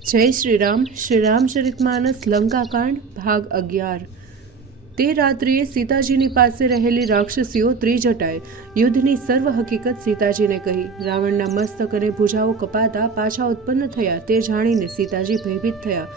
જય શ્રી રામચરિતમાનસ લંકાકાંડ ભાગ 11। તે રાત્રિએ સીતાજીની પાસે રહેલી રાક્ષસીઓ ત્રિજટાએ યુદ્ધની સર્વ હકીકત સીતાજીને કહી। રાવણના મસ્તક અને ભુજાઓ કપાતા પાછા ઉત્પન્ન થયા તે જાણીને સીતાજી ભયભીત થયા।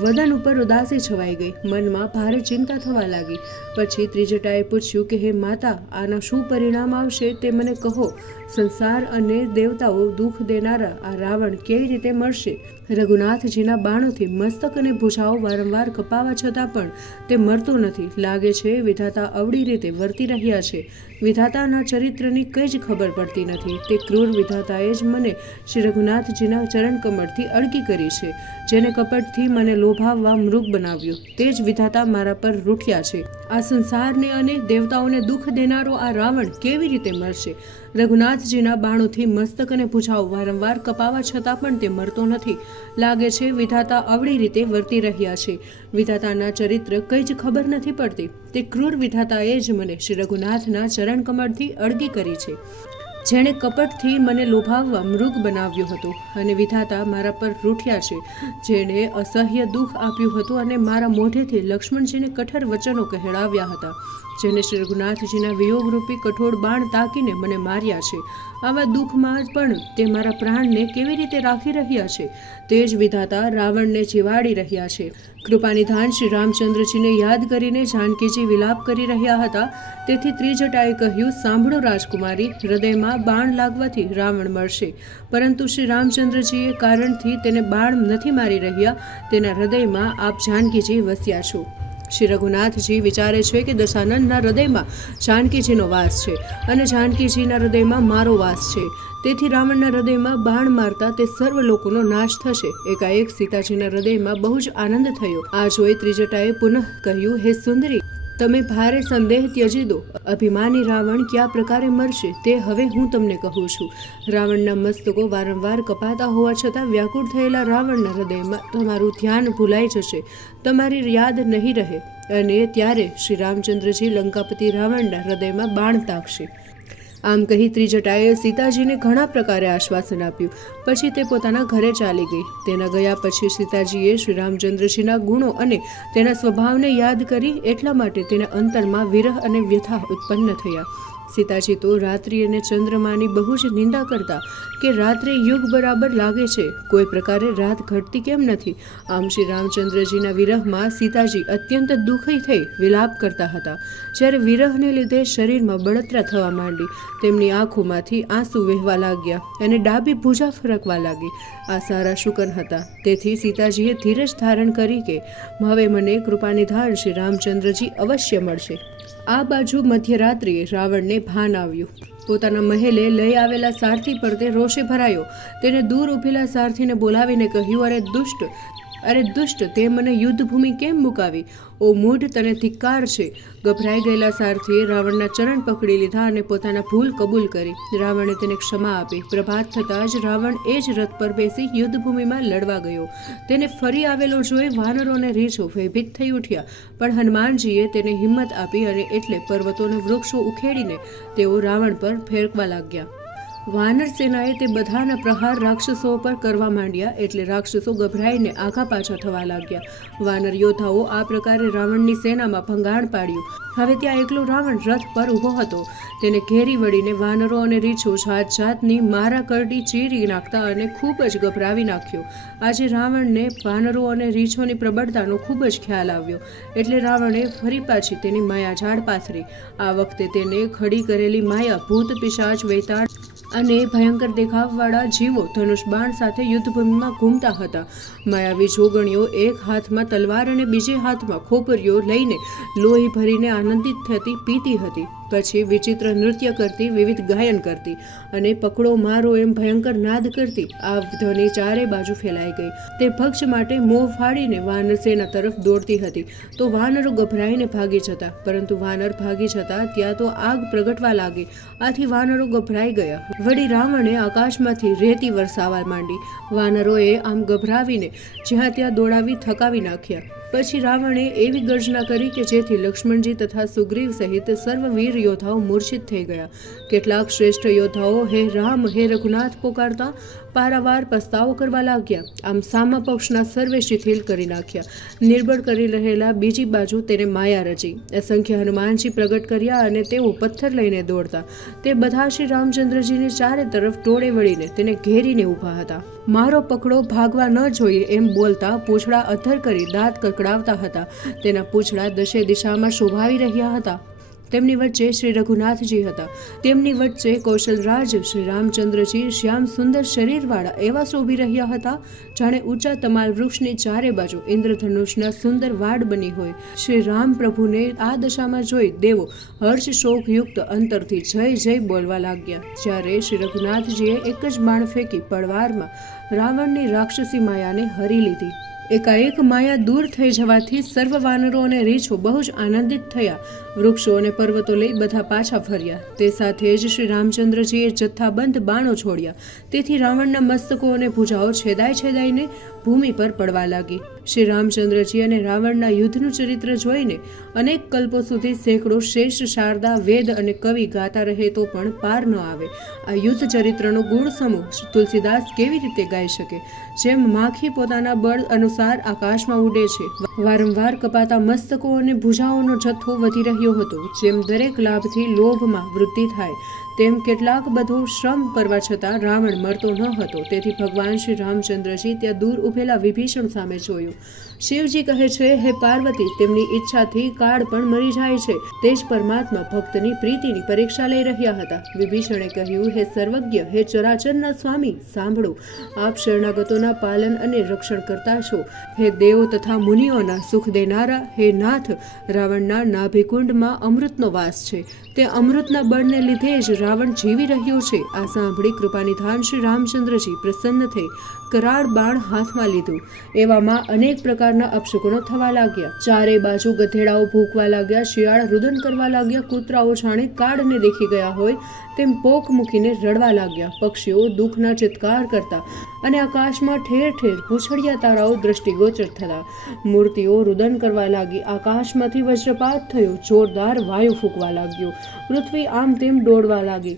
વદન ઉપર ઉદાસી છવાઈ ગઈ, મનમાં ભારે ચિંતા થવા લાગી। પછી ત્રિજટાએ પૂછ્યું કે હે માતા, આના શું પરિણામ આવશે તે મને કહો। સંસાર અને દેવતાઓ દુઃખ દેનારા આ રાવણ કેવી રીતે મળશે? રઘુનાથજીના બાણોથી મસ્તક અને ભુજાઓ વારંવાર કપાવા છતાં પણ તે મરતો નથી। લાગે છે વિધાતા અવળી રીતે વર્તી રહ્યા છે। વિધાતાના ચરિત્રની કંઈ જ ખબર પડતી નથી। તે ક્રૂર વિધાતાએ જ મને શ્રી રઘુનાથજીના ચરણ કમળથી અડકી કરી છે। જેને કપટથી મને લોભાવવા મૃગ બનાવ્યો, તે જ વિધાતા મારા પર રૂઠ્યા છે। આ સંસારને અને દેવતાઓને દુઃખ દેનારો આ રાવણ કેવી રીતે મરશે? રઘુનાથજીના બાણોથી મસ્તક અને ભુજાઓ વારંવાર કપાવા છતાં પણ તે મરતો નથી। લાગે છે વિધાતા અવળી રીતે વર્તી રહ્યા છે। વિધાતાના ચરિત્ર કંઈ જ ખબર નથી પડતી। તે ક્રૂર વિધાતાએ જ મને શ્રી રઘુનાથના ચરણ કમળથી અડગી કરી છે। જેણે કપટથી મને લોભાવવા મૃગ બનાવ્યો હતો અને વિધાતા મારા પર રૂઠ્યા છે। જેણે અસહ્ય દુઃખ આપ્યું હતું અને મારા મોઢેથી લક્ષ્મણજીને કઠોર વચનો કહેવડાવ્યા હતા। જેને શ્રી રઘુનાથજીના વિયોગરૂપી કઠોળ બાણ તાકીને મને માર્યા છે। આવા દુઃખમાં પણ તે મારા પ્રાણને કેવી રીતે રાખી રહ્યા છે? તે જ વિધાતા રાવણને જીવાડી રહ્યા છે। કૃપાનિધાન શ્રી રામચંદ્રજીને યાદ કરીને જાનકીજી વિલાપ કરી રહ્યા હતા। તેથી ત્રિજટાએ કહ્યું, સાંભળો રાજકુમારી, હૃદયમાં બાણ લાગવાથી રાવણ મળશે, પરંતુ શ્રી રામચંદ્રજીએ કારણથી તેને બાણ નથી મારી રહ્યા। તેના હૃદયમાં આપ જાનકીજી વસ્યા છો। શ્રી રઘુનાથજી વિચારે છે કે દશાનંદના હૃદયમાં જાનકીજીનો વાસ છે અને જાનકીજીના હૃદયમાં મારો વાસ છે। તેથી રાવણના હૃદયમાં બાણ મારતા તે સર્વ લોકોનો નાશ થશે। એકાએક સીતાજીના હૃદયમાં બહુ જ આનંદ થયો। આ જોઈ ત્રિજટાએ પુનઃ કહ્યું, હે સુંદરી, તમે ભારે સંદેહ ત્યજી દો। અભિમાની રાવણ કયા પ્રકારે મરશે તે હવે હું તમને કહું છું। રાવણના મસ્તકો વારંવાર કપાતા હોવા છતાં વ્યાકુળ થયેલા રાવણના હૃદયમાં તમારું ધ્યાન ભૂલાઈ જશે, તમારી યાદ નહીં રહે, અને ત્યારે શ્રી રામચંદ્રજી લંકાપતિ રાવણના હૃદયમાં બાણ તાકશે। આમ કહી ત્રિજટાએ સીતાજીને ઘણા પ્રકારે આશ્વાસન આપ્યું। પછી તે પોતાના ઘરે ચાલી ગઈ। તેના ગયા પછી સીતાજીએ શ્રી રામચંદ્રજીના ગુણો અને તેના સ્વભાવને યાદ કરી, એટલા માટે તેના અંતરમાં વિરહ અને વ્યથા ઉત્પન્ન થયા। સીતાજી તો રાત્રિ અને ચંદ્રમાની બહુ જ નિંદા કરતા કે રાત્રે યુગ બરાબર લાગે છે, કોઈ પ્રકારે રાત ઘટતી કેમ નથી? આમ શ્રી રામચંદ્રજીના વિરહમાં સીતાજી અત્યંત દુઃખી થઈ વિલાપ કરતા હતા। જ્યારે વિરહને લીધે શરીરમાં બળતરા થવા માંડી, તેમની આંખોમાંથી આંસુ વહેવા લાગ્યા અને ડાબી ભુજા ફરકવા લાગી। આ સારા શુકન હતા। તેથી સીતાજીએ ધીરજ ધારણ કરી કે હવે મને કૃપાનિધાન શ્રી રામચંદ્રજી અવશ્ય મળશે। આ બાજુ મધ્યરાત્રિએ રાવણને ભાન આવ્યું। પોતાના મહેલે લઈ આવેલા સારથી પર તે રોષે ભરાયો। તેને દૂર ઉભેલા સારથીને બોલાવીને કહ્યું, અરે દુષ્ટ, તે મને યુદ્ધભૂમિ કેમ મુકાવી? ઓ મૂઢ, તને ધિક્કાર છે। ગભરાઈ ગયેલા સારથીએ રાવણના ચરણ પકડી લીધા અને પોતાના ભૂલ કબૂલ કરી। રાવણે તેને ક્ષમા આપી। પ્રભાત થતાં જ રાવણ એ જ રથ પર બેસી યુદ્ધભૂમિમાં લડવા ગયો। તેને ફરી આવેલો જોઈ વાનરો અને રીંછો ભયભીત થઈ ઉઠ્યા, પણ હનુમાનજીએ તેને હિંમત આપી અને એટલે પર્વતોને વૃક્ષો ઉખેડીને તેઓ રાવણ પર ફેંકવા લાગ્યા। વાનર સેનાએ તે બધાના પ્રહાર રાક્ષસો પર કરવા માંડ્યા, એટલે રાક્ષસો ગભરાઈને આઘા પાછા થવા લાગ્યા। વાનર યોદ્ધાઓ આ પ્રકારે રાવણની સેનામાં ભંગાણ પાડ્યું। હવે ત્યાં એકલો રાવણ રથ પર ઊભો હતો। તેને ઘેરી વળીને વાનરો અને રીંછો જાત જાતની મારા કરડી ચીરી નાખતા અને ખૂબ જ ગભરાવી નાખ્યો। આજે રાવણને વાનરો અને રીંછોની પ્રબળતાનો ખૂબ જ ખ્યાલ આવ્યો, એટલે રાવણે ફરી પાછી તેની માયાજાળ પાથરી। આ વખતે તેને ખડી કરેલી માયા, ભૂત, પિશાચ, વૈતાળ અને ભયંકર દેખાવવાળા જીવો ધનુષ બાણ સાથે યુદ્ધભૂમિમાં ઘૂમતા હતા। માયાવી જોગણીઓ એક હાથમાં તલવાર અને બીજે હાથમાં ખોપરીઓ લઈને લોહી ભરીને આનંદિત થતી પીતી હતી। પછી વિચિત્ર નૃત્ય કરતી, વિવિધ ગાયન કરતી અને પકડો મારો એમ ભયંકર નાદ કરતી આ ધ્વનિ ચારે બાજુ ફેલાઈ ગઈ। તે ભક્ષ માટે મોં ફાડીને વાનર સેના તરફ દોડતી હતી, તો વાનરો ગભરાઈને ભાગી જતા, પરંતુ વાનર ભાગી જતા ત્યાં તો આગ પ્રગટવા લાગી। આથી વાનરો ગભરાઈ ગયા। વળી રાવણે આકાશમાંથી રેતી વરસાવા માંડી। વાનરોએ આમ ગભરાવીને જ્યાં ત્યાં દોડાવી થકાવી નાખ્યા। પછી રાવણે એવી ગર્જના કરી કે જેથી લક્ષ્મણજી તથા સુગ્રીવ સહિત સર્વ વીર યોદ્ધાઓ મૂર્છિત થઈ ગયા. કેટલાક શ્રેષ્ઠ યોદ્ધાઓ હે રામ હે રઘુનાથ પોકારતા પારાવાર પસ્તાવો કરવા લાગ્યા. આમ સામા પક્ષના સર્વે શિથિલ કરી નાખ્યા. નિર્બળ કરી રહેલા બીજી બાજુ તેને માયા રચી. અસંખ્ય હનુમાનજી પ્રગટ કર્યા અને તેઓ પથ્થર લઈને દોડતા. તે બધા શ્રી રામચંદ્રજીને ચારે તરફ ટોળે વળીને તેને ઘેરીને ઊભા હતા. મારો પકડો, ભાગવા ન જોઈએ એમ બોલતા પૂંછડા અધ્ધર કરી દાંત કકડાવતા હતા. તેના પૂંછડા દશે દિશામાં શોભાવી રહ્યા હતા. તેમની વચ્ચે શ્રી રઘુનાથજી હતા. તેમની વચ્ચે કૌશલરાજ શ્રી રામચંદ્રજી શ્યામ સુંદર શરીરવાળા એવા શોભી રહ્યા હતા જાણે ઊંચા તમાલ વૃક્ષની ચારે બાજુ ઇન્દ્રધનુષના સુંદર વાડ બની હોય. શ્રી રામ પ્રભુને આ દશામાં જોઈ દેવો હર્ષ શોકયુક્ત અંતરથી જય જય બોલવા લાગ્યા. જ્યારે શ્રી રઘુનાથજીએ એક જ બાણ ફેંકી પડવારમાં રાવણની રાક્ષસી માયાને હરી લીધી. એકાએક માયા દૂર થઈ જવાથી સર્વ વાનરો અને રીછો બહુ જ આનંદિત થયા. વૃક્ષો અને પર્વતો લઈ બધા પાછા ફર્યા. તે સાથે જ શ્રી રામચંદ્રજીએ જથ્થાબંધ બાણો છોડ્યા. તેથી રાવણના મસ્તકો અને ભુજાઓ છેદાઈને ભૂમિ પર પડવા લાગી. શ્રી રામચંદ્રજી અને રાવણના યુદ્ધનું ચરિત્ર જોઈને અનેક કલ્પો સુધી સેંકડો શ્રેષ્ઠ શારદા વેદ અને કવિ ગાતા રહે તો પણ પાર ન આવે. આ યુદ્ધ ચરિત્રનો ગુણ સમૂહ તુલસીદાસ કેવી રીતે ગાઈ શકે? જેમ માખી પોતાના બળ અનુસાર આકાશમાં ઉડે છે, વારંવાર કપાતા મસ્તકો અને ભુજાઓનો જથ્થો વધી રહ્યો હતો. જેમ દરેક લાભથી લોભમાં વૃદ્ધિ થાય તેમ કેટલાક બધો શ્રમ કરવા છતાં રાવણ મરતો ન હતો. તેથી ભગવાન શ્રી રામચંદ્રજી ત્યાં દૂર ઉભેલા વિભીષણ સામે જોયું. શિવજી કહે છે, હે પાર્વતી, તેમની ઈચ્છાથી કાળ પણ મરી જાય છે. તે જ પરમાત્મા ભક્તની પ્રીતિની પરીક્ષા લઈ રહ્યા હતા. વિભીષણે કહ્યું, હે સર્વજ્ઞ, હે ચરાચરના સ્વામી, સાંભળો. આપ શરણાગતોના પાલન અને રક્ષણ કરતા છો. હે દેવો તથા મુનિઓના સુખ દેનારા, હે નાથ, રાવણના નાભિકુંડમાં અમૃતનો વાસ છે. તે અમૃતના બળને લીધે જ રાવણ જીવી રહ્યો છે. આ સાંભળી કૃપાનિધાન શ્રી રામચંદ્રજી પ્રસન્ન થઈ કરાળ બાણ હાથમાં લીધું. એવામાં અનેક પ્રકારના અપશુકનો થવા લાગ્યા. ચારે બાજુ ગધેડાઓ ભૂંકવા લાગ્યા, શિયાળ રુદન કરવા લાગ્યા, કૂતરાઓ જાણે કાળને દેખી ગયા હોય તેમ પોક મૂકીને રડવા લાગ્યા. પક્ષીઓ દુઃખના ચિત્કાર કરતા અને આકાશમાં ઠેર ઠેર પૂંછડિયા તારાઓ દ્રષ્ટિગોચર થતા. મૂર્તિઓ રુદન કરવા લાગી. આકાશમાંથી વજ્રપાત થયો. જોરદાર વાયુ ફૂંકવા લાગ્યો. પૃથ્વી આમ તેમ દોડવા લાગી.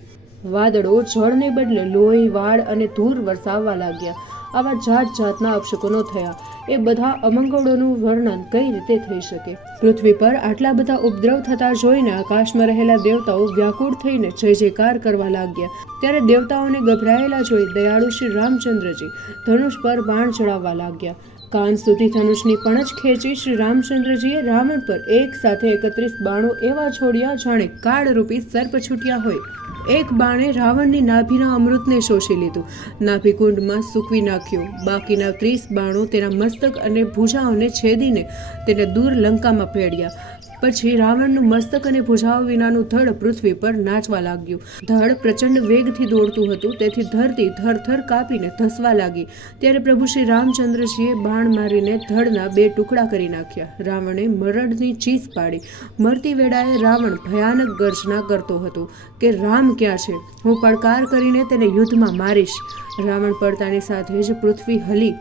વાદળો જળને બદલે લોહી, વાળ અને ધૂળ વરસાવવા લાગ્યા. આવા જાત જાતના અપશુકનો થયા. એ બધા અમંગળોનું વર્ણન કઈ રીતે થઈ શકે? પૃથ્વી પર આટલા બધા ઉપદ્રવ થતા જોઈને આકાશમાં રહેલા દેવતાઓ વ્યાકુળ થઈને જય જયકાર કરવા લાગ્યા. ત્યારે દેવતાઓને ગભરાયેલા જોઈ દયાળુ શ્રી રામચંદ્રજી ધનુષ પર બાણ ચડાવવા લાગ્યા. કાન સુધી ધનુષની પણછ ખેંચી શ્રી રામચંદ્રજીએ રાવણ પર એક સાથે 31 બાણો એવા છોડ્યા જાણે કાળરૂપી સર્પ છૂટ્યા હોય. એક બાણે રાવણની નાભીના અમૃતને શોષી લીધું, નાભિકુંડમાં સૂકવી નાખ્યો. બાકીના 30 બાણો તેના મસ્તક અને ભુજાઓને છેદીને તેને દૂર લંકામાં પેડ્યા. પછી રાવણનું મસ્તક અને ભુજાઓ વિનાનું ધડ પૃથ્વી પર નાચવા લાગ્યું. ધડ પ્રચંડ વેગથી દોડતું હતું, તેથી ધરતી થરથર કાપીને ધસવા લાગી. ત્યારે પ્રભુ શ્રી રામચંદ્રજીએ બાણ મારીને ધડના 2 ટુકડા કરી નાખ્યા. રાવણે મરડની ચીસ પાડી. મરતી વેળાએ રાવણ ભયાનક ગર્જના કરતો હતો કે રામ ક્યાં છે? હું પડકાર કરીને તેને યુદ્ધમાં મારીશ. રાવણ પડતાની સાથે જ પૃથ્વી હલી.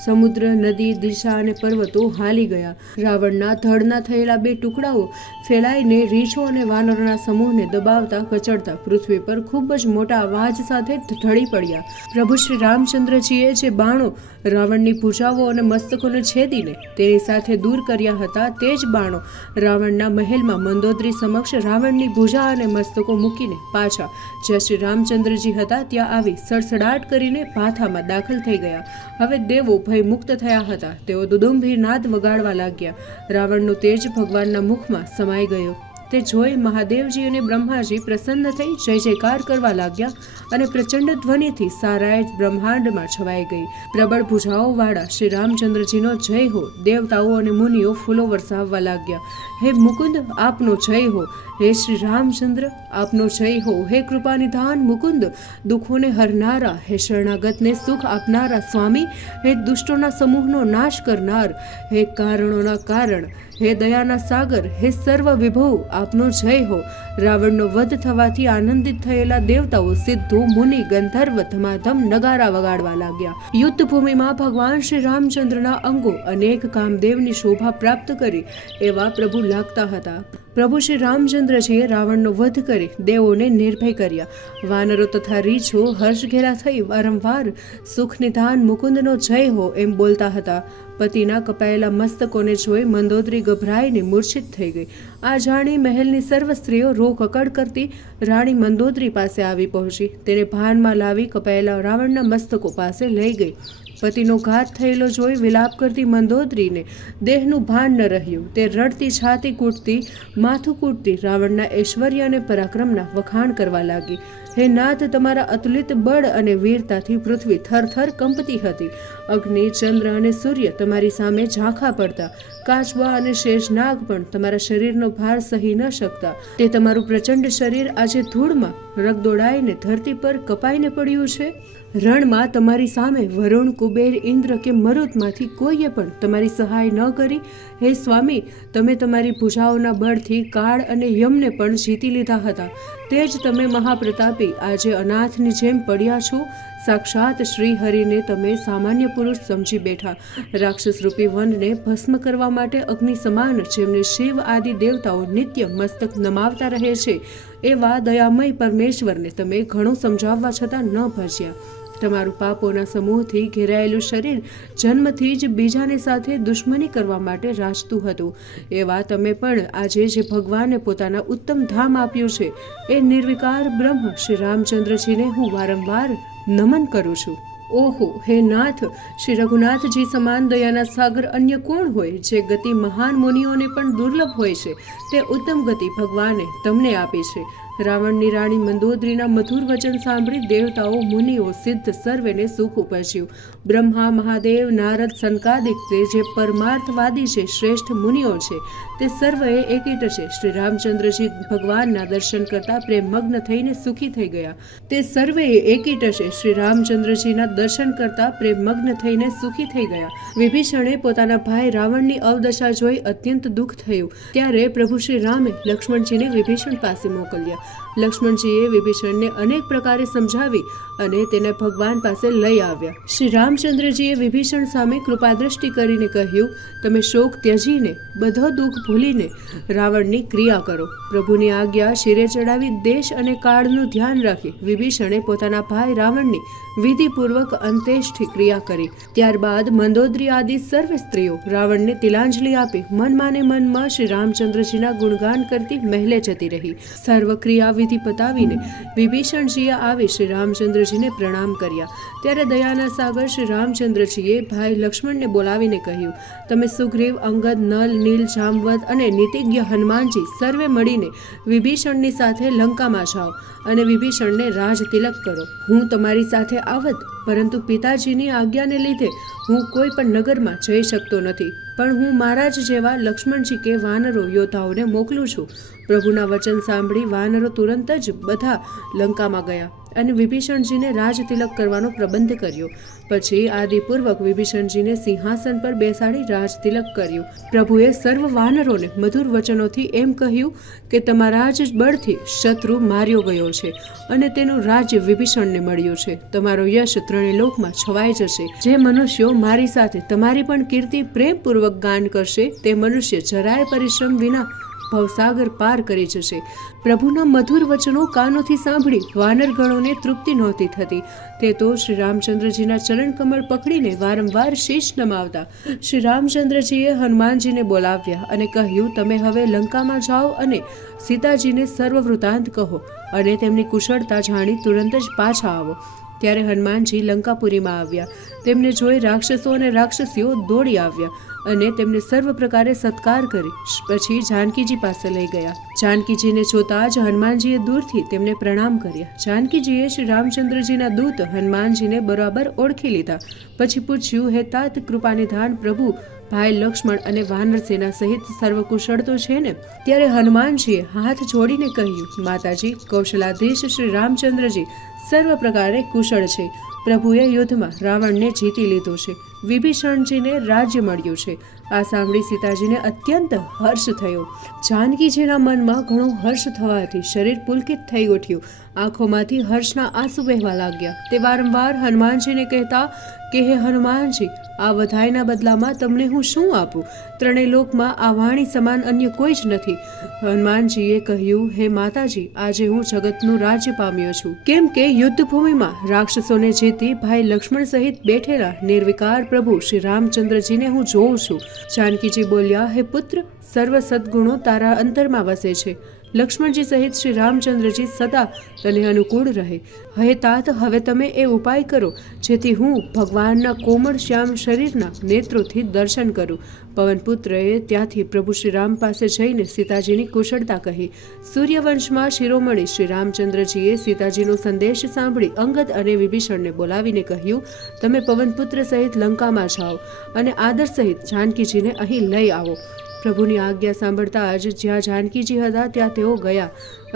સમુદ્ર, નદી, દિશા અને પર્વતો હાલી ગયા. રાવણના ધડના થયેલા 2 ટુકડાઓ ફેલાઈને રીછો અને વાનરોના સમૂહને દબાવતા કચડતા પૃથ્વી પર ખૂબ જ મોટા અવાજ સાથે ઢળી પડ્યા. પ્રભુ શ્રી રામચંદ્રજીએ જે બાણો રાવણની ભુજાઓ અને મસ્તકોને છેદીને તેની સાથે દૂર કર્યા હતા, તે જ બાણો રાવણના મહેલમાં મંદોદરી સમક્ષ રાવણની ભુજા અને મસ્તકો મૂકીને પાછા જ્યાં શ્રી રામચંદ્રજી હતા ત્યાં આવી સડસડાટ કરીને ભાથામાં દાખલ થઈ ગયા. હવે દેવો ભય મુક્ત થયા હતા. તેઓ દુદુંભી નાદ વગાડવા લાગ્યા. રાવણનું તેજ ભગવાનના મુખમાં સમાઈ ગયો. તે જોઈ મહાદેવજી અને બ્રહ્માજી પ્રસન્ન થઈ જય જયકાર કરવા લાગ્યા અને પ્રચંડ ધ્વનિથી સારાએ બ્રહ્માંડમાં છવાઈ ગઈ. પ્રબળ ભુજાઓ વાળા શ્રી રામચંદ્રજીનો જય હો. દેવતાઓ અને મુનિઓ ફૂલો વરસાવવા લાગ્યા. હે મુકુંદ, આપનો જય હો. હે શ્રી રામચંદ્ર, આપનો જય હો. હે કૃપાનિધાન મુકુંદ, દુઃખોને હરનારા, હે શરણાગતને સુખ આપનારા સ્વામી, હે દુષ્ટોના સમૂહનો નાશ કરનાર, હે કારણોના કારણ, હે દયાના સાગર, હે સર્વ વિભવ, આપનો જય હો. રાવણનો વધ થવાથી આનંદિત થયેલા દેવતાઓ, સિદ્ધો, મુનિ, ગંધર્વ ધમાધમ નગારા વગાડવા લાગ્યા. યુદ્ધ ભૂમિમાં ભગવાન શ્રી રામચંદ્રના અંગો અનેક કામદેવની શોભા પ્રાપ્ત કરી એવા પ્રભુ લાગતા હતા. પ્રભુ શ્રી રામચંદ્રજીએ રાવણનો વધ કરી દેવોને નિર્ભય કર્યા. વાનરો તથા રીછો હર્ષઘેરા થઈ વારંવાર સુખ નિધાન મુકુંદનો જય હો એમ બોલતા હતા. પતિના કપાયેલા મસ્તકોને જોઈ મંદોદરી ગભરાઈને મૂર્છિત થઈ ગઈ. આ જાણી મહેલની સર્વ સ્ત્રીઓ રોકકડ કરતી રાણી મંદોદરી પાસે આવી પહોંચી. તેને ભાનમાં લાવી કપાયેલા રાવણના મસ્તકો પાસે લઈ ગઈ. પતિનો ઘાત થયેલો જોઈ વિલાપ કરતી મંદોદરીને દેહનું ભાન ન રહ્યું. તે રડતી, છાતી કૂટતી, માથું કૂટતી રાવણના ઐશ્વર્ય અને પરાક્રમના વખાણ કરવા લાગી. હે નાથ, તમારા અતુલિત બળ અને વીરતાથી પૃથ્વી થરથર કંપતી હતી. અગ્નિ, ચંદ્ર અને સૂર્ય તમારી સામે ઝાંખા પડતા. કાચબા અને શેષનાગ પણ તમારા શરીરનો ભાર સહી ન શકતા. તે તમારું પ્રચંડ શરીર આજે ધૂળમાં રગદોડાઈને ધરતી પર કપાઈને પડ્યું છે. રણમાં તમારી સામે વરુણ, કુબેર, ઇન્દ્ર કે મરુતમાંથી કોઈએ પણ તમારી સહાય ન કરી. હે સ્વામી, તમે તમારી ભુજાઓના બળથી કાળ અને યમને પણ જીતી લીધા હતા. તે જ તમે મહાપ્રતાપી આજે અનાથની જેમ પડ્યા છો. સાક્ષાત શ્રી હરિને તમે સામાન્ય પુરુષ સમજી બેઠા. રાક્ષસ રૂપી વનને ભસ્મ કરવા માટે અગ્નિ સમાન જેમને શિવ આદિ દેવતાઓ નિત્ય મસ્તક નમાવતા રહે છે એવા દયામય પરમેશ્વરને તમે ઘણું સમજાવવા છતાં ન ભજ્યા. તમારું પાપોના સમૂહથી ઘેરાયેલું શરીર જન્મથી જ બીજાને સાથે દુશ્મની કરવા માટે રાચતું હતું. એવા તમે પણ આજે જે ભગવાને પોતાના ઉત્તમ ધામ આપ્યું છે એ નિર્વિકાર બ્રહ્મ શ્રી રામચંદ્રજીને હું વારંવાર નમન કરું છું. ઓહો હે નાથ, શ્રી રઘુનાથજી સમાન દયાના સાગર અન્ય કોણ હોય? જે ગતિ મહાન મુનિઓને પણ દુર્લભ હોય છે તે ઉત્તમ ગતિ ભગવાને તમને આપી છે. રાવણની રાણી મંદોદરીના મધુર વચન સાંભળી દેવતાઓ, મુનિઓ, સિદ્ધ સર્વેને સુખ ઉપજ્યું. બ્રહ્મા, મહાદેવ, નારદ, સનકાદિક તે જે પરમાર્થવાદી છે, શ્રેષ્ઠ મુનિઓ છે, તે સર્વએ એકીટ છે શ્રી રામચંદ્રજી ભગવાનના દર્શન કરતા પ્રેમમગ્ન થઈને સુખી થઈ ગયા. તે સર્વએ એકીટ છે શ્રી રામચંદ્રજીના દર્શન કરતા પ્રેમમગ્ન થઈને સુખી થઈ ગયા. વિભીષણે પોતાના ભાઈ રાવણની અવદશા જોઈ અત્યંત દુઃખ થયું. ત્યારે પ્રભુ શ્રી રામે લક્ષ્મણજીને વિભીષણ પાસે મોકલ્યા. લક્ષ્મણજીએ વિભીષણને અનેક પ્રકારે સમજાવી અને તેને ભગવાન પાસે લઈ આવ્યા. શ્રી રામચંદ્રજીએ વિભીષણ સામે કૃપાદ્રષ્ટિ કરીને કહ્યું, તમે શોક ત્યજીને, બધો દુઃખ ભૂલીને રાવણની ક્રિયા કરો. પ્રભુની આજ્ઞા શિરે ચડાવી દેશ અને કાળનું ધ્યાન રાખી વિભીષણે પોતાના ભાઈ રાવણની વિધિપૂર્વક અંત્યેષ્ટિ ક્રિયા કરી. ત્યારબાદ મંદોદરી આદિ સર્વે સ્ત્રીઓ રાવણને તિલાંજલિ આપી મનમાં ને મનમાં શ્રી રામચંદ્રજીના ગુણગાન કરતી મહેલે જતી રહી. સર્વ ક્રિયા વિધિ પતાવીને વિભીષણજીએ આવી શ્રી રામચંદ્રજીને પ્રણામ કર્યા. ત્યારે દયાના સાગર શ્રી રામચંદ્રજીએ ભાઈ લક્ષ્મણને બોલાવીને કહ્યું, તમે સુગ્રીવ, અંગદ, નલ, નીલ, જામવંત અને નીતિજ્ઞ હનુમાનજી સર્વે મળીને વિભીષણની સાથે લંકામાં જાઓ અને વિભીષણને રાજ તિલક કરો. હું તમારી સાથે આવત, પરંતુ પિતાજીની આજ્ઞાને લીધે હું કોઈ પણ નગરમાં જઈ શકતો નથી, પણ હું મારા જ જેવા લક્ષ્મણજી કે વાનરો યોદ્ધાઓને મોકલું છું. પ્રભુના વચન સાંભળી વાનરો તુરંત જ બધા લંકામાં ગયા અને વિભીષણજીને રાજ તિલક કરવાનો પ્રબંધ કર્યો. પછી આદિપૂર્વક વિભીષણજીને સિંહાસન પર બેસાડી રાજ તિલક કર્યું. પ્રભુએ સર્વ વાનરોને મધુર વચનોથી એમ કહ્યું કે તમારા જ બળથી શત્રુ માર્યો ગયો છે અને તેનું રાજ્ય વિભીષણને મળ્યું છે. તમારો યશ ત્રણેય લોકમાં છવાઈ જશે. જે મનુષ્યો મારી સાથે તમારી પણ કીર્તિ પ્રેમપૂર્વક ગાન કરશે તે મનુષ્ય જરાય પરિશ્રમ વિના ભવસાગર પાર કરી જશે. પ્રભુના મધુર વચનો કાનોથી સાંભળી વાનરગણોને તૃપ્તિ નહોતી થતી. તે તો શ્રી રામચંદ્રજીના ચરણ કમળ પકડીને વારંવાર શીશ નમાવતા. શ્રી રામચંદ્રજીએ હનુમાનજીને બોલાવ્યા અને કહ્યું, તમે હવે લંકામાં જાઓ અને સીતાજીને સર્વ વૃતાંત કહો અને તેમની કુશળતા જાણી તુરંત જ પાછા આવો. ત્યારે હનુમાનજી લંકાપુરીમાં આવ્યા. તેમને જોઈ રાક્ષસો અને રાક્ષસીઓ દોડી આવ્યા અને તેમને સર્વ પ્રકારે સત્કાર કરી પછી જાનકીજી પાસે લઈ ગયા. જાનકીજીને જોતા જ હનુમાનજીએ દૂરથી તેમને પ્રણામ કર્યા. જાનકીજીએ શ્રી રામચંદ્રજીના દૂત હનુમાનજીને બરાબર ઓળખી લીધા. પછી પૂછ્યું, હે તાત કૃપાનિધાન પ્રભુ, ભાઈ લક્ષ્મણ અને વાનર સેના સહિત સર્વકુશળ તો છે ને? ત્યારે હનુમાનજીએ હાથ જોડીને કહ્યું, માતાજી, કૌશલાધીશ શ્રી રામચંદ્રજી સર્વ પ્રકારે કુશળ છે, પ્રભુએ યુદ્ધમાં રાવણને જીતી લીધો છે, વિભીષણજીને રાજ્ય મળ્યું છે. આ સાંભળી સીતાજીને અત્યંત હર્ષ થયો. જાનકીજીના મનમાં ઘણો હર્ષ થવાથી શરીર પુલકિત થઈ ઉઠ્યું. આંખોમાંથી હર્ષના આંસુ વહેવા લાગ્યા. તે વારંવાર હનુમાનજીને કહેતા કે હે હનુમાનજી, આ વધાઈના બદલામાં તમને હું શું આપું? ત્રણેય લોકમાં આ વાણી સમાન અન્ય કોઈ જ નથી. હનુમાનજીએ કહ્યું, હે માતાજી, આજે હું જગતનું રાજ્ય પામ્યો છું, કેમ કે યુદ્ધભૂમિમાં રાક્ષસોને જીતી ભાઈ લક્ષ્મણ સહિત બેઠેલા નિર્વિકાર પ્રભુ શ્રી રામચંદ્રજીને હું જોઉં છું. જાનકીજી બોલ્યા, હે પુત્ર, સર્વ સદગુણો તારા અંતરમાં વસે છે. લક્ષ્મણજી સહિત શ્રી રામચંદ્રજી સદા તને અનુકૂળ રહે. હે તાત, હવે તમે એ ઉપાય કરો જેથી હું ભગવાનના કોમળ શ્યામ શરીરના નેત્રોથી દર્શન કરું. પવનપુત્રએ ત્યાંથી પ્રભુ શ્રી રામ પાસે જઈને સીતાજીની કુશળતા કહી. સૂર્યવંશમાં શિરોમણી શ્રી રામચંદ્રજીએ સીતાજીનો સંદેશ સાંભળી અંગદ અને વિભીષણને બોલાવીને કહ્યું, તમે પવનપુત્ર સહિત લંકામાં જાઓ અને આદર સહિત જાનકીજીને અહીં લઈ આવો. પ્રભુની આજ્ઞા સાંભળતા જ જ્યાં જાનકીજી હતા ત્યાં તેઓ ગયા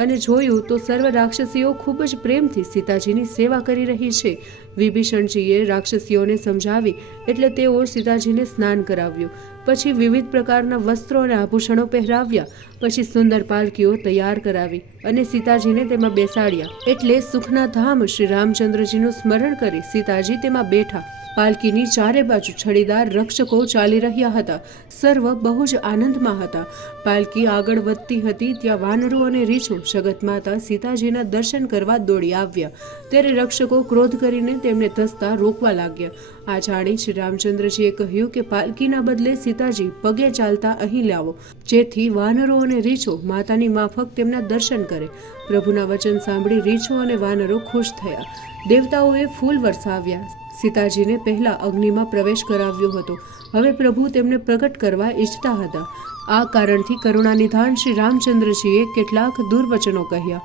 અને જોયું તો સર્વ રાક્ષસીઓ ખૂબ જ પ્રેમથી સીતાજીની સેવા કરી રહી છે. વિભીષણજીએ રાક્ષસીઓને સમજાવી એટલે તેઓ સીતાજીને સ્નાન કરાવ્યું. પછી વિવિધ પ્રકારના વસ્ત્રો અને આભૂષણો પહેરાવ્યા. પછી સુંદર પાલકીઓ તૈયાર કરાવી અને સીતાજીને તેમાં બેસાડ્યા. એટલે સુખના ધામ શ્રી રામચંદ્રજીનું સ્મરણ કરી સીતાજી તેમાં બેઠા. પાલકીની ચારે બાજુ છડીદાર રક્ષકો ચાલી રહ્યા હતા. સર્વ બહુ જ આનંદમાં હતા. પાલકી આગળ વધતી હતી ત્યાં વાનરો અને રીછો જગતમાતા સીતાજીના દર્શન કરવા દોડી આવ્યા. ત્યારે રક્ષકો ક્રોધ કરીને તેમને ધસતા રોકવા લાગ્યા. આ જાણી શ્રી રામચંદ્રજીએ કહ્યું કે પાલકીના બદલે સીતાજી પગે ચાલતા અહીં લાવો, જેથી વાનરો અને રીછો માતાની માફક તેમના દર્શન કરે. પ્રભુના વચન સાંભળી રીછો અને વાનરો ખુશ થયા. દેવતાઓએ ફૂલ વરસાવ્યા. સીતાજીને પહેલા અગ્નિમાં પ્રવેશ કરાવ્યો હતો. હવે પ્રભુ તેમને પ્રગટ કરવા ઈચ્છતા હતા. આ કારણથી કરુણાનિધાન શ્રી રામચંદ્રજીએ કેટલાક દુર્વચનો કહ્યા.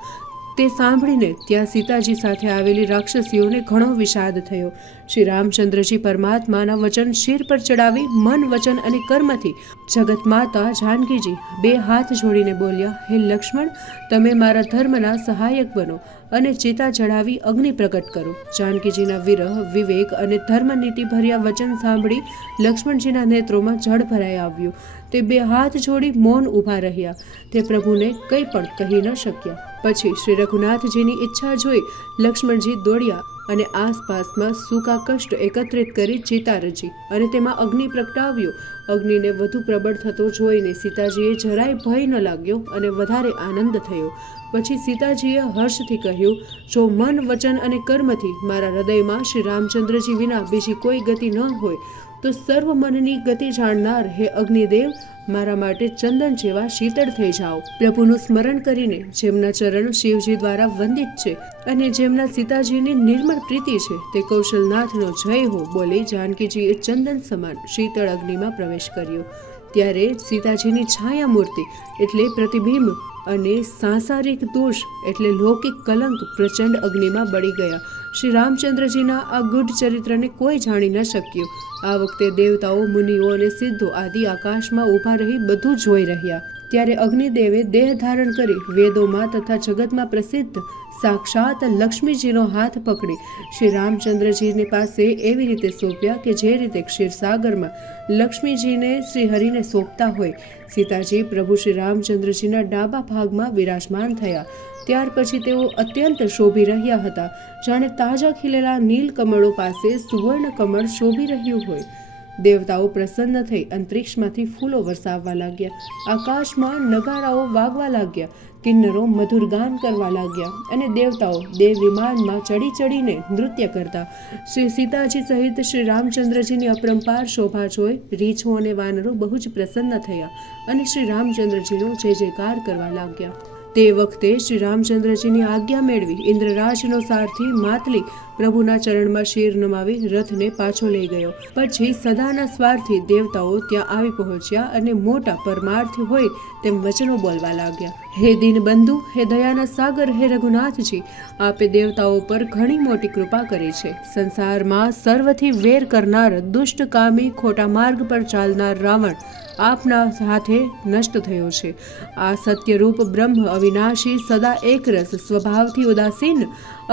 તે સાંભળીને ત્યાં સીતાજી સાથે આવેલી રાક્ષસીઓને ઘણો વિષાદ થયો. શ્રી રામચંદ્રજી પરમાત્માના વચન શિર પર ચડાવી મન, વચન અને કર્મથી જગત માતા જાનકીજી બે હાથ જોડીને બોલ્યા, હે લક્ષ્મણ, તમે મારા ધર્મના સહાયક બનો અને ચિતા ચડાવી અગ્નિ પ્રગટ કરો. જાનકીજીના વિરહ, વિવેક અને ધર્મનીતિ ભર્યા વચન સાંભળી લક્ષ્મણજીના નેત્રોમાં જળ ભરાઈ આવ્યું. તે બે હાથ જોડી મૌન ઊભા રહ્યા. તે પ્રભુને કંઈ પણ કહી ન શક્યા. પછી શ્રી રઘુનાથજીની ઈચ્છા જોઈ લક્ષ્મણજી દોડ્યા અને આસપાસમાં સૂકા કષ્ટ એકત્રિત કરી ચિતા રચી અને તેમાં અગ્નિ પ્રગટાવ્યો. અગ્નિને વધુ પ્રબળ થતો જોઈને સીતાજીએ જરાય ભય ન લાગ્યો અને વધારે આનંદ થયો. પછી સીતાજીએ હર્ષથી કહ્યું, જો મન, વચન અને કર્મથી મારા હૃદયમાં શ્રી રામચંદ્રજી વિના બીજી કોઈ ગતિ ન હોય તો સર્વ મનની ગતિ જાણનાર હે અગ્નિદેવ, મારા માટે ચંદન જેવા શીતળ થઈ જાઓ. પ્રભુનું સ્મરણ કરીને જેમના ચરણ શિવજી દ્વારા વંદિત છે અને જેમના સીતાજીની નિર્મળ પ્રીતિ છે તે કૌશલનાથનો જય હો બોલી જાનકીજીએ ચંદન સમાન શીતળ અગ્નિમાં પ્રવેશ કર્યો. ત્યારે સીતાજીની છાયા મૂર્તિ એટલે પ્રતિબિંબ અને સાંસારિક દોષ એટલે લૌકિક કલંક પ્રચંડ અગ્નિમાં બળી ગયા. શ્રી રામચંદ્રજીના આ ગુઢ ચરિત્રને કોઈ જાણી ન શક્યું. આ વખતે દેવતાઓ, મુનિઓ અને સિદ્ધો આદિ આકાશમાં ઊભા રહી બધું જોઈ રહ્યા. ત્યારે અગ્નિદેવે દેહ ધારણ કરી વેદોમાં તથા જગતમાં પ્રસિદ્ધ સાક્ષાત લક્ષ્મીજીનો હાથ પકડી શ્રી રામચંદ્રજીની પાસે એવી રીતે સોંપ્યા કે જે રીતે ક્ષીરસાગરમાં લક્ષ્મીજીને શ્રી હરિને સોંપતા હોય. સીતાજી પ્રભુ શ્રી રામચંદ્રજીના ડાબા ભાગમાં બિરાજમાન થયા. ત્યાર પછી તેઓ અત્યંત શોભી રહ્યા હતા, જાણે તાજા ખીલેલા નીલ કમળો પાસે સુવર્ણ કમળ શોભી રહ્યું હોય. દેવતાઓ પ્રસન્ન થઈ અંતરિક્ષમાંથી ફૂલો વરસાવવા લાગ્યા. આકાશમાં નગારાઓ વાગવા લાગ્યા. કિન્નરો મધુર ગાન કરવા લાગ્યા અને દેવતાઓ દેવ વિમાનમાં ચડી ચડીને નૃત્ય કરતા. શ્રી સીતાજી સહિત શ્રી રામચંદ્રજીની અપરંપાર શોભા જોઈ રીછો અને વાનરો બહુ જ પ્રસન્ન થયા અને શ્રી રામચંદ્રજીનો જય જયકાર કરવા લાગ્યા. તે વખતે શ્રી રામચંદ્રજીની આજ્ઞા મેળવી ઇન્દ્રરાજનો સારથી માતલી પ્રભુના ચરણમાં શિર નમાવી રથને પાછો લઈ ગયો. પછી સદાના સ્વાર્થી દેવતાઓ ત્યાં આવી પહોંચ્યા અને મોટા પરમાર્થી હોય તેમ વચનો બોલવા લાગ્યા. હે દીનબંધુ, હે દયાના સાગર, હે રઘુનાથજી, આપે દેવતાઓ પર ઘણી મોટી કૃપા કરી છે. સંસારમાં સર્વથી વેર કરનાર, દુષ્ટ, કામી, ખોટા માર્ગ પર ચાલનાર રાવણ આપના હાથે નષ્ટ થયો છે. આ સત્યરૂપ બ્રહ્મ અવિનાશી, સદા એકરસ, સ્વભાવથી ઉદાસીન,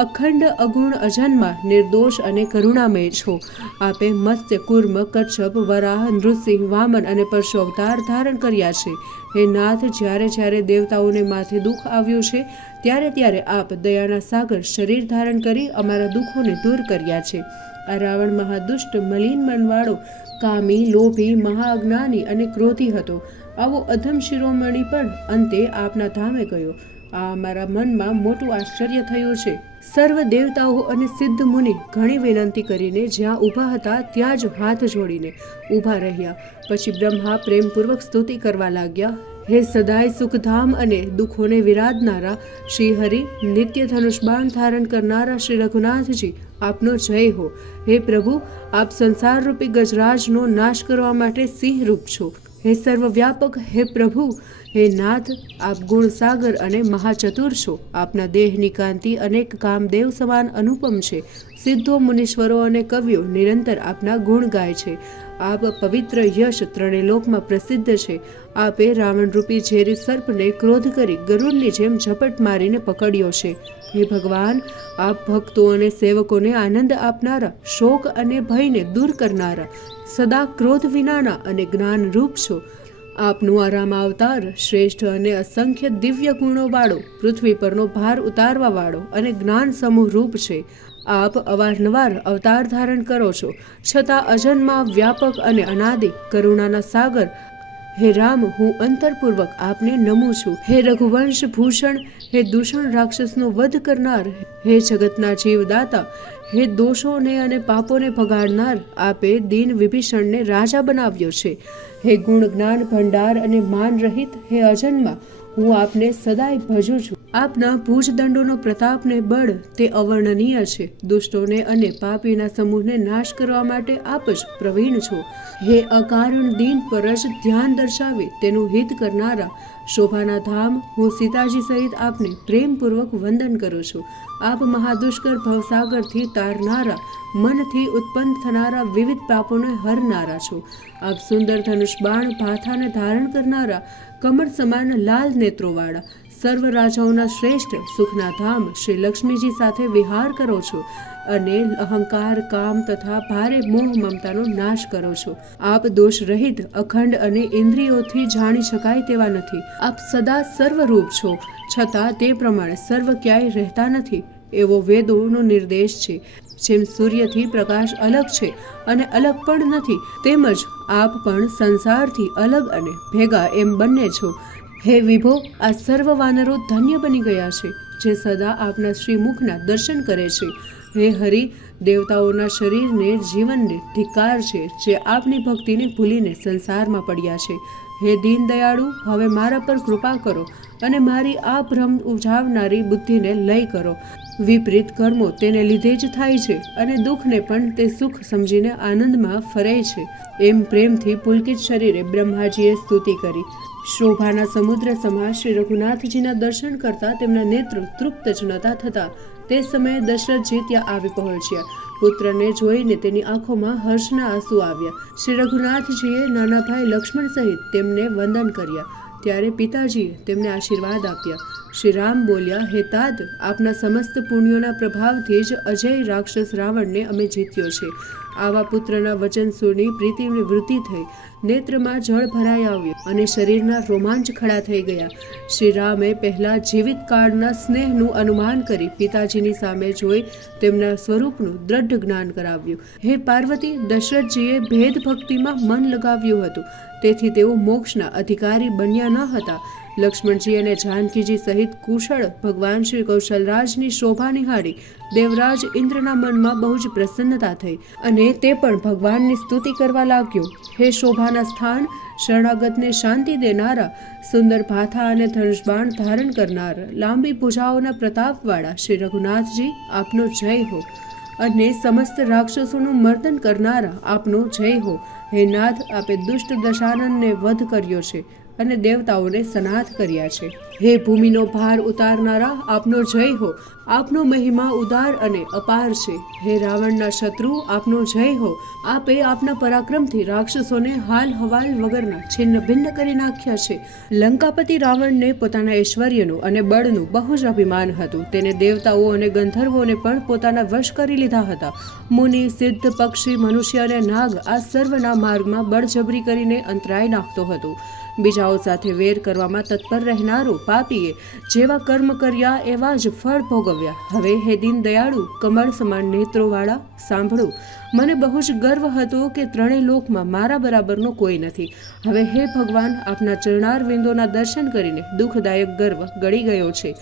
અખંડ અગુણ અજન્મા નિર્દોષ અને કરુણામય છો. આપે મત્સ્ય કુર્મ કચ્છપ વરાહ નૃસિંહ વામન અને પરશુ અવતાર ધારણ કર્યા છે. હે નાથ, જ્યારે જ્યારે દેવતાઓને માથે દુઃખ આવ્યું છે ત્યારે ત્યારે આપ દયાના સાગર શરીર ધારણ કરી અમારા દુઃખોને દૂર કર્યા છે. આ રાવણ મહાદુષ્ટ મલિન મનવાળો કામી, લોભી, મહાઅજ્ઞાની અને ક્રોધી હતો. આવો અધમ શિરોમણી પણ અંતે આપના ધામે ગયો. આ અમારા મનમાં મોટું આશ્ચર્ય થયું છે. સર્વ દેવતાઓ અને સિદ્ધ મુનિ ઘણી વિનંતી કરીને જ્યાં ઊભા હતા ત્યાં જ હાથ જોડીને ઊભા રહ્યા. પછી બ્રહ્મા પ્રેમપૂર્વક સ્તુતિ કરવા લાગ્યા. હે સદાય સુખધામ અને દુઃખોને વિરાધનારા શ્રી હરિ, નિત્ય ધનુષબાણ ધારણ કરનારા શ્રી રઘુનાથજી, આપનો જય હો. હે પ્રભુ, આપ સંસાર રૂપી ગજરાજનો નાશ કરવા માટે સિંહ રૂપ છો. હે સર્વવ્યાપક, હે પ્રભુ, હે નાથ, આપ ગુણસાગર અને મહાચતુર છો. આપના દેહની કાંતિ અનેક કામદેવ સમાન અનુપમ છે. સિદ્ધો, મુનીશ્વરો અને કવિઓ નિરંતર આપના ગુણ ગાય છે. આપ પવિત્ર યશ ત્રણેય લોકમાં પ્રસિદ્ધ છે. આપે રાવણરૂપી ઝેરી સર્પને ક્રોધ કરી ગરુડની જેમ ઝપટ મારીને પકડ્યો છે. હે ભગવાન, આપ ભક્તો અને સેવકોને આનંદ આપનારા, શોક અને ભયને દૂર કરનારા, સદા ક્રોધ વિનાના અને જ્ઞાનરૂપ છો. આપનું આ રામ અવતાર શ્રેષ્ઠ અને અસંખ્ય દિવ્ય ગુણો વાળો, પૃથ્વી પરનો ભાર ઉતારવા વાળો અને જ્ઞાન સમૂહ રૂપ છે. આપ અવારનવાર અવતાર ધારણ કરો છો, છતાં અજન્મા, વ્યાપક અને અનાદિ કરુણાના સાગર હે રામ, હું અંતરપૂર્વક આપને નમું છું. હે રઘુવંશ ભૂષણ, હે દૂષણ રાક્ષસનો વધ કરનાર, હે જગતના જીવદાતા, હે દોષોને અને પાપોને ભગાડનાર, આપે દીન વિભીષણને રાજા બનાવ્યો છે. હે ગુણ જ્ઞાન ભંડાર અને માન રહિત, હે અજન્મા, હું આપને સદાય ભજું છું. આપના ભુજદંડોનો પ્રતાપ ને બળ તે અવર્ણનીય છે. દુષ્ટોને અને પાપીના સમૂહને નાશ કરવા માટે આપ જ પ્રવીણ છો. હે અકારણ દીન પર જ ધ્યાન દર્શાવી તેનું હિત કરનારા શોભાના ધામ, હું સીતાજી સહિત આપને પ્રેમપૂર્વક વંદન કરું છું. આપ મહાદુષ્કર ભવસાગરથી તારનારા, મનથી ઉત્પન્ન થનારા વિવિધ પાપોને હરનારા છો. આપ સુંદર ધનુષ બાણ ભાથાને ધારણ કરનારા, કમળ સમાન લાલ નેત્રોવાળા, સર્વ રાજાઓના શ્રેષ્ઠ સુખના ધામ શ્રી લક્ષ્મીજી સાથે વિહાર કરો છો અને અહંકાર, કામ તથા ભારે મોહ મમતાનો નાશ કરો છો. આપ દોષ રહિત, અખંડ અને ઇન્દ્રિયોથી જાણી શકાય તેવા નથી. આપ સદા સર્વરૂપ છો, છતાં તે પ્રમાણે સર્વ ક્યાંય રહેતા નથી એવો વેદોનો નિર્દેશ છે. જેમ સૂર્યથી પ્રકાશ અલગ છે અને અલગ પણ નથી, તેમજ આપ પણ સંસારથી અલગ અને ભેગા એમ બંને છો. હે વિભો, આ સર્વ વાનરો ધન્ય બની ગયા છે જે સદા આપના શ્રીમુખના દર્શન કરે છે. હે હરિ, દેવતાઓના શરીરને, જીવનને ધિક્કાર છે જે આપની ભક્તિને ભૂલીને સંસારમાં પડ્યા છે. હે દીન દયાળુ, હવે મારા પર કૃપા કરો અને મારી આ ભ્રમ ઉજાવનારી બુદ્ધિને લય કરો. વિપરીત કર્મો તેને લીધે જ થાય છે અને દુઃખને પણ તે સુખ સમજીને આનંદમાં ફરે છે. એમ પ્રેમથી પુલકિત શરીરે બ્રહ્માજીએ સ્તુતિ કરી. શોભાના સમુદ્ર સમા શ્રી રઘુનાથજીના દર્શન કરતા તેમના નેત્રો તૃપ્ત જ નહોતા થતા. તે સમયે દશરથજી ત્યાં આવી પહોંચ્યા. પુત્રને જોઈને તેની આંખોમાં હર્ષના આંસુ આવ્યા. શ્રી રઘુનાથજીએ નાના ભાઈ લક્ષ્મણ સહિત તેમને વંદન કર્યા. ત્યારે પિતાજીએ તેમને આશીર્વાદ આપ્યા. શ્રી રામ બોલ્યા, હે તાત, આપના સમસ્ત પુણ્યોના પ્રભાવથી જ અજય રાક્ષસ રાવણને અમે જીત્યો છે. આવા પુત્રના વચન સુની પ્રીતિની વૃદ્ધિ થઈ, નેત્રમાં જળ ભરાઈ આવ્યું અને શરીરના રોમાંચ ખડા થઈ ગયા. શ્રી રામે પહેલા જીવિત કાળના સ્નેહનું અનુમાન કરી પિતાજીની સામે જોઈ તેમના સ્વરૂપનું દ્રઢ જ્ઞાન કરાવ્યું. હે પાર્વતી, દશરથજીએ ભેદ ભક્તિમાં મન લગાવ્યું હતું, તેથી તેઓ મોક્ષના અધિકારી બન્યા ન હતા. લક્ષ્મણજી અને જાનકીજી સહિત કુશળ ભગવાન શ્રી કૌશલરાજની શોભા નિહાળી દેવરાજ ઇન્દ્રના મનમાં બહુ જ પ્રસન્નતા થઈ અને તે પણ ભગવાનની સ્તુતિ કરવા લાગ્યો. હે શોભાના સ્થાન, શરણાગતને શાંતિ દેનારા, સુંદર ભાથા અને ધનુષબાણ ધારણ કરનાર, લાંબી ભુજાઓના પ્રતાપવાળા શ્રી રઘુનાથજી, આપનો જય હો. અને સમસ્ત રાક્ષસોનું મર્દન કરનારા, આપનો જય હો. હે નાથ, આપે દુષ્ટ દશાનનને વધ કર્યો છે અને દેવતાઓને સનાથ કર્યા છે. હે ભૂમિનો ભાર ઉતારનારા, આપનો જય હો. આપનો મહિમા ઉદાર અને અપાર છે. હે રાવણના શત્રુ, આપનો જય હો. આપે આપના પરાક્રમથી રાક્ષસોને હાલ હવાલ વગરના છિન્ન ભિન્ન કરી નાખ્યા છે. લંકાપતિ રાવણને પોતાના ઐશ્વર્યનું અને બળનું બહુ જ અભિમાન હતું. તેને દેવતાઓ અને ગંધર્વોને પણ પોતાના વશ કરી લીધા હતા. મુનિ, સિદ્ધ, પક્ષી, મનુષ્ય અને નાગ આ સર્વના માર્ગમાં બળજબરી કરીને અંતરાય નાખતો હતો. બીજાઓ સાથે વેર કરવામાં તત્પર રહેનારો પાપીએ જેવા કર્મ કર્યા એવા જ ફળ ભોગવ્યા. હવે હે દીન દયાળુ, કમળ સમાન નેત્રોવાળા, સાંભળો. મને બહુ જ ગર્વ હતો કે ત્રણેય લોકમાં મારા બરાબરનો કોઈ નથી. હવે હે ભગવાન, આપના ચરણારવિંદોના દર્શન કરીને દુઃખદાયક ગર્વ ગળી ગયો છે.